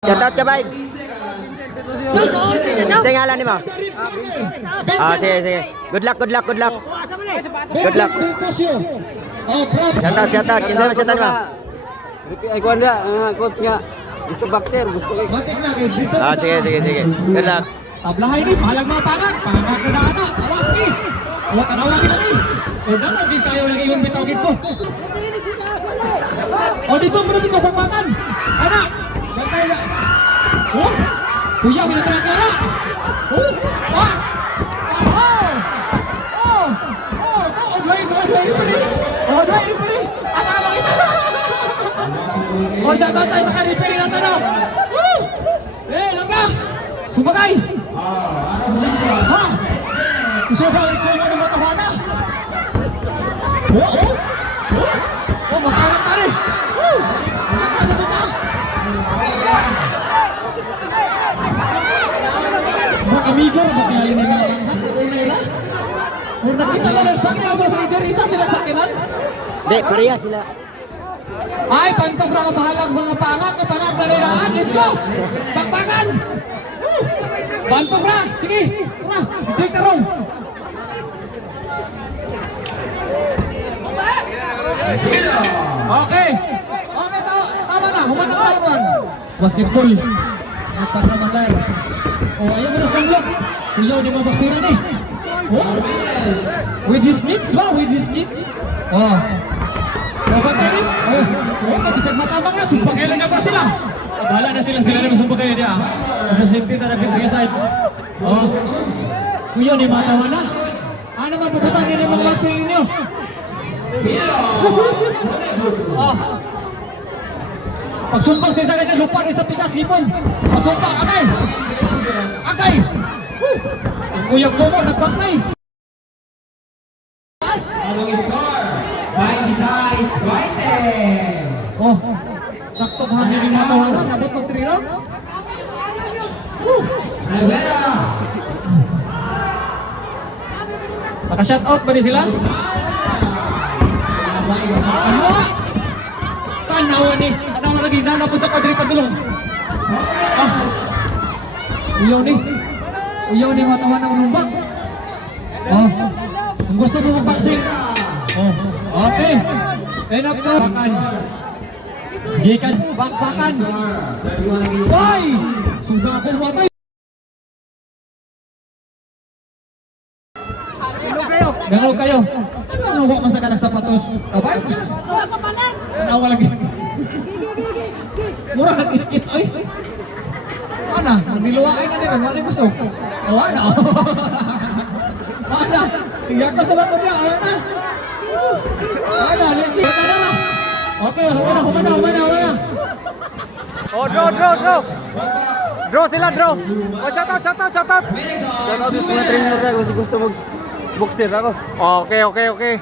Shoutout ka, Vibes. Sa ngalan ni mo? Sige, sige. Good luck, good luck, good luck. Good luck. Shoutout. Kinsa man shoutout mo? Ay kuan nga, coach nga. Gusto boxer, gusto kay. Sige. Good luck. Tablahay ni, pahalang mga pangan. Pangan na ana. Alas ni. Huwag tanawagin na ni. O naman din tayo lagi yung bitawagin ko. O dito mo rin ko pagpangan. Anak. Bantay na. Oh. Kuya, wala ka kara. Oh. Ah. Dahil pa rin. Asa ka makita. O, shout out tayo sa karipiri na tanong. Woo! Langga. Kumagay. Ha? Gusto ba ikaw mo ng matahana? Makalat pa rin. Woo! Mga amigo, magkayo na mga langga. Kung nakita ko lang sa akin, sa leader, isa sila sa kinan. Hindi, pareha sila. Ay, pantobra ka bahalang mga pangat na pangat na rinaan. Let's go! Pagpangan! Pantobra! Sige! Tara! Check na room! Okay! Okay, tama na! Humanang taman! Basketball! Nagpagramandar! O, ayaw mo na sa lock! Kuyaw, di mo baksiran eh! Oh! With his needs ba? With his needs? Oh! Kapatay rin? Oh, kabisag matamang na, sumpagay lang na ba sila? Bahala na sila na sumpagay niya. Sa safety na nag-3 side. Oh, kuyo ni matawa na. Ano man pupunta nila yung mga matping ninyo? Oh, pagsumpang sa isa na lupa rin sa pitas, hipon. Pagsumpang, agay! Ang kuyang ko mo, nagpatay. Oh, sakto ba hangin yung matawanan? Nabot mag 3 rounds? Naka-shoutout ba rin sila? Ano? Tanawa ni. Tanawa lagi. Nanapot sa kadri padulong. Uyaw ni matawan ng lumbak. Oh, kung gusto mo mag-boxing. Oh, okay. Enough to. Bakan. Gikan. Bakbakan. Why? Sudah ako matay. Gano'n kayo. Nawa man sa kanang sapatos. Vibes. Nawa lagi. Mura nag-skits. Ay. Ana, niluwain na nila. Ano yung gusto? Ana. Ana. Tingnan ka sa laman niya. Ana. Ana, lindi. Okay, humana. Oh, draw. Draw sila, draw. Oh, shout out. Shout out sa mga trainer na gusto mag boxer ako. Okay.